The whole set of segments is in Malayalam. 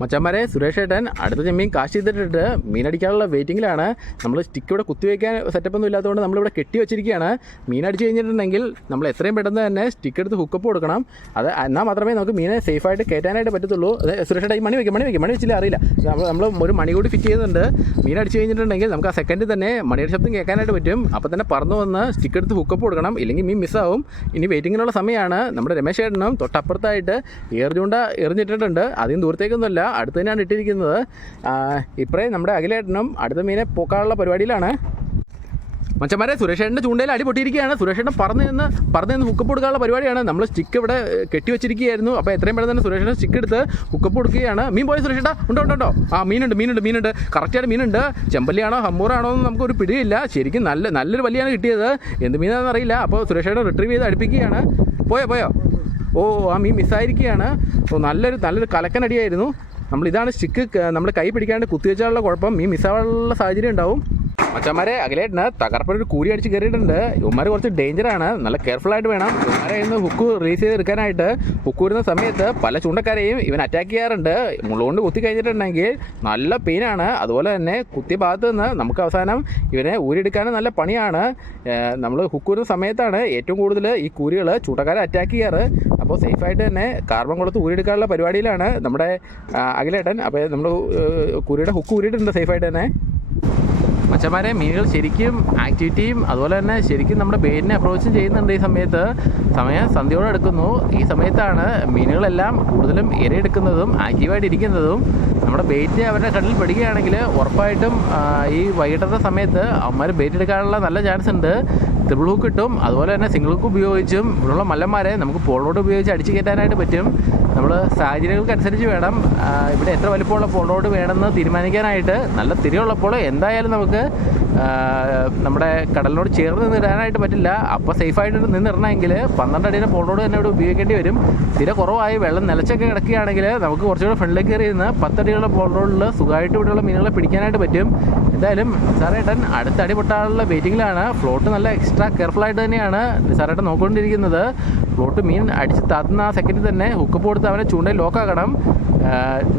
മച്ചന്മാരെ സുരേഷ് ഏട്ടൻ അടുത്ത ചെമ്മീൻ കാശ് ചെയ്തിട്ടിട്ട് മീനടിക്കാനുള്ള വെയിറ്റിങ്ങിലാണ് നമ്മൾ സ്റ്റിക്ക് ഇവിടെ കുത്തിവെക്കാൻ സെറ്റപ്പ് ഒന്നും ഇല്ലാത്തതുകൊണ്ട് നമ്മളിവിടെ കെട്ടി വെച്ചിരിക്കുകയാണ്. മീനടിച്ച് കഴിഞ്ഞിട്ടുണ്ടെങ്കിൽ നമ്മൾ എത്രയും പെട്ടെന്ന് തന്നെ സ്റ്റിക്ക് എടുത്ത് ഹുക്കപ്പ് കൊടുക്കണം. അത് എന്നാൽ മാത്രമേ നമുക്ക് മീനെ സേഫായിട്ട് കയറ്റാനായിട്ട് പറ്റത്തുള്ളൂ. അതെ സുരേഷ് ഏട്ടാ ഈ മണി വയ്ക്കും മണി വയ്ക്കും മണി വെച്ചില്ല അറിയില്ല. നമ്മൾ നമ്മൾ ഒരു മണി കൂടി ഫിറ്റ് ചെയ്യുന്നുണ്ട്. മീനടിച്ച് കഴിഞ്ഞിട്ടുണ്ടെങ്കിൽ നമുക്ക് ആ സെക്കൻഡിൽ തന്നെ മണിയുടെ ശബ്ദം കേൾക്കാനായിട്ട് പറ്റും. അപ്പോൾ തന്നെ പറന്നു വന്ന് സ്റ്റിക്ക് എടുത്ത് ഹുക്കപ്പ് കൊടുക്കണം. ഇല്ലെങ്കിൽ മീൻ മിസ്സാവും ഇനി വെയിറ്റിങ്ങിനുള്ള സമയമാണ്. നമ്മുടെ രമേശ് ഏട്ടനും തൊട്ടപ്പുറത്തായിട്ട് ഏർചൂണ്ട എറിഞ്ഞിട്ടിട്ടുണ്ട്. അധികം ദൂരത്തേക്കൊന്നുമല്ല. അടുത്ത് തന്നെയാണ് ഇട്ടിരിക്കുന്നത്. ഇപ്പോഴേ നമ്മുടെ അഖിലേട്ടനും അടുത്ത മീനെ പോക്കാനുള്ള പരിപാടിയിലാണ്. മച്ചന്മാരെ സുരേഷേട്ടന്റെ ചൂണ്ടയിൽ അടി പൊട്ടിയിരിക്കുകയാണ്. സുരേഷേട്ടൻ പറന്ന് നിന്ന് പറന്ന് നിന്ന് ഹുക്കപ്പ് കൊടുക്കാനുള്ള പരിപാടിയാണ്. നമ്മൾ സ്റ്റിക്ക് ഇവിടെ കെട്ടിവെച്ചിരിക്കുകയായിരുന്നു. കെട്ടി വെച്ചിരിക്കുകയായിരുന്നു അപ്പോൾ എത്രയും പെട്ടെന്ന് തന്നെ സുരേഷേട്ടൻ സ്റ്റിക്ക് എടുത്ത് ഹുക്കപ്പ് കൊടുക്കുകയാണ്. മീൻ പോയ സുരേഷേട്ടാ? ഉണ്ടോ ഉണ്ടോ ഉണ്ടോ? ആ മീനുണ്ട് മീനുണ്ട് മീനുണ്ട്. കറക്റ്റായിട്ട് മീനുണ്ട്. ചെമ്പല്ലിയാണോ ഹമ്മൂറാണോ എന്ന് നമുക്കൊരു പിടിയില്ല. ശരിക്കും നല്ല നല്ലൊരു വലിയാണ് കിട്ടിയത്. എന്ത് മീനാണെന്ന് അറിയില്ല. അപ്പോൾ സുരേഷേട്ടൻ റിട്രീവ് ചെയ്ത് അടുപ്പിക്കുകയാണ്. പോയോ പോയോ? ഓ ആ മീൻ മിസ്സായിരിക്കുകയാണ് ഓ നല്ലൊരു നല്ലൊരു കലക്കനടിയായിരുന്നു. നമ്മൾ ഇതാണ് സ്റ്റിക്ക് നമ്മൾ കൈ പിടിക്കാണ്ട് കുത്തിവെച്ചാലുള്ള കുഴപ്പം മീൻ മിസ്സാവാനുള്ള സാഹചര്യം ഉണ്ടാവും. മച്ചന്മാരെ അകലേട്ടന് തകർപ്പൊരു കൂരി അടിച്ച് കയറിയിട്ടുണ്ട്. ഇവന്മാർ കുറച്ച് ഡേഞ്ചറാണ് നല്ല കെയർഫുൾ ആയിട്ട് വേണം. ഇവന്മാരെ ഇന്ന് ഹുക്ക് റിലീസ് ചെയ്തെടുക്കാനായിട്ട്. ഹുക്ക് വരുന്ന സമയത്ത് പല ചൂണ്ടക്കാരെയും ഇവൻ അറ്റാക്ക് ചെയ്യാറുണ്ട്. മുള്ളുകൊണ്ട് കുത്തി കഴിഞ്ഞിട്ടുണ്ടെങ്കിൽ നല്ല പെയിനാണ് അതുപോലെ തന്നെ കുത്തിയ ഭാഗത്ത് നിന്ന് നമുക്ക് അവസാനം ഇവനെ ഊരിയെടുക്കാനും നല്ല പണിയാണ്. നമ്മൾ ഹുക്ക് വരുന്ന സമയത്താണ് ഏറ്റവും കൂടുതൽ ഈ കൂരികൾ ചൂണ്ടക്കാരെ അറ്റാക്ക് ചെയ്യാറ്. അപ്പോൾ സേഫായിട്ട് തന്നെ കാർബൺ കൊടുത്ത് ഊരിയെടുക്കാനുള്ള പരിപാടിയിലാണ് നമ്മുടെ അഖിലേട്ടൻ. അപ്പോൾ നമ്മൾ കുരിയുടെ ഹുക്ക് ഊരിയിട്ടുണ്ട് സേഫായിട്ട് തന്നെ. മച്ചന്മാരെ മീനുകൾ ശരിക്കും ആക്ടിവിറ്റിയും അതുപോലെ തന്നെ ശരിക്കും നമ്മുടെ ബെയിറ്റിനെ അപ്രോച്ചും ചെയ്യുന്നുണ്ട് ഈ സമയത്ത്. സമയം സന്ധ്യയോടെ എടുക്കുന്നു. ഈ സമയത്താണ് മീനുകളെല്ലാം കൂടുതലും ഇരയെടുക്കുന്നതും ആക്റ്റീവായിട്ട് ഇരിക്കുന്നതും. നമ്മുടെ ബെയിറ്റ് അവരുടെ കടലിൽ പെടുകയാണെങ്കിൽ ഉറപ്പായിട്ടും ഈ വൈകിട്ടത്തെ സമയത്ത് അവന്മാർ ബെയിറ്റ് എടുക്കാനുള്ള നല്ല ചാൻസ് ഉണ്ട്. ത്രിബിൾ ഹുക്ക് കിട്ടും. അതുപോലെ തന്നെ സിംഗിൾ ഹുക്ക് ഉപയോഗിച്ചും. ഇവിടെയുള്ള മല്ലന്മാരെ നമുക്ക് പോളോട്ട് ഉപയോഗിച്ച് അടിച്ചു കയറ്റാനായിട്ട് പറ്റും. നമ്മൾ സാഹചര്യങ്ങൾക്കനുസരിച്ച് വേണം. ഇവിടെ എത്ര വലിപ്പമുള്ള പോളോട് വേണമെന്ന് തീരുമാനിക്കാനായിട്ട് നല്ല തിരിയുള്ളപ്പോൾ എന്തായാലും നമുക്ക് നമ്മുടെ കടലിനോട് ചേർന്ന് നിന്നിടാനായിട്ട് പറ്റില്ല. അപ്പോൾ സേഫായിട്ട് നിന്നിടണമെങ്കിൽ പന്ത്രണ്ട് അടിയുടെ പോളോട് തന്നെ ഇവിടെ ഉപയോഗിക്കേണ്ടി വരും. തിര കുറവായി വെള്ളം നിലച്ചൊക്കെ കിടക്കുകയാണെങ്കിൽ നമുക്ക് കുറച്ചുകൂടെ ഫ്രണ്ടിലേക്ക് കയറി നിന്ന് പത്തടിയുള്ള പോളോടിൽ സുഖമായിട്ട് ഇവിടെയുള്ള മീനുകളെ പിടിക്കാനായിട്ട് പറ്റും. എന്തായാലും നിസാറേട്ടൻ അടുത്ത അടി പൊട്ടാനുള്ള വെയിറ്റിങ്ങിലാണ് ഫ്ലോട്ട് നല്ല എക്സ്ട്രാ കെയർഫുൾ ആയിട്ട് തന്നെയാണ് നിസാറേട്ടൻ നോക്കിക്കൊണ്ടിരിക്കുന്നത്. ഫ്ലോട്ട് മീൻ അടിച്ച് താത്തുന്ന ആ സെക്കൻഡിൽ തന്നെ ഹുക്കപ്പ് കൊടുത്ത് അവനെ ചൂണ്ടയിൽ ലോക്കാക്കണം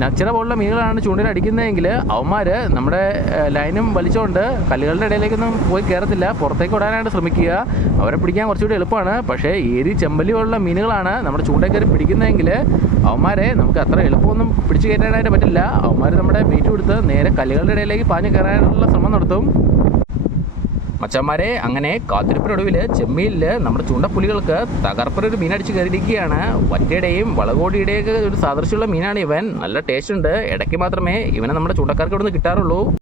നച്ചിറ പോലുള്ള മീനുകളാണ് ചൂണ്ടയിൽ അടിക്കുന്നതെങ്കിൽ അവന്മാർ നമ്മുടെ ലൈനും വലിച്ചുകൊണ്ട് കല്ലുകളുടെ ഇടയിലേക്കൊന്നും പോയി കയറത്തില്ല പുറത്തേക്ക് വിടാനായിട്ട് ശ്രമിക്കുക. അവരെ പിടിക്കാൻ കുറച്ചുകൂടി എളുപ്പമാണ്. പക്ഷേ ഏരി ചെമ്പല്ലി പോലുള്ള മീനുകളാണ് നമ്മുടെ ചൂണ്ടയിൽ കയറി പിടിക്കുന്നതെങ്കിൽ അവന്മാരെ നമുക്ക് അത്ര എളുപ്പമൊന്നും പിടിച്ചു കയറ്റാനായിട്ട് പറ്റില്ല. അവന്മാർ നമ്മുടെ വെയിറ്റ് കൊടുത്ത് നേരെ കല്ലുകളുടെ ഇടയിലേക്ക് പാഞ്ഞു കയറാനുള്ള ശ്രമം നടത്തും. മച്ചന്മാരെ അങ്ങനെ കാത്തിരിപ്പിനൊടുവിൽ ചെമ്മീലിൽ നമ്മുടെ ചൂണ്ടപ്പുലികൾക്ക് തകർപ്പനൊരു മീനടിച്ച് കയറിയിരിക്കുകയാണ്. വറ്റയുടെയും വളകോടിയുടെയൊക്കെ ഒരു സാദൃശ്യമുള്ള മീനാണ് ഇവൻ. നല്ല ടേസ്റ്റ് ഉണ്ട്. ഇടയ്ക്ക് മാത്രമേ ഇവനെ നമ്മുടെ ചൂണ്ടക്കാർക്ക് ഇവിടുന്ന് കിട്ടാറുള്ളൂ.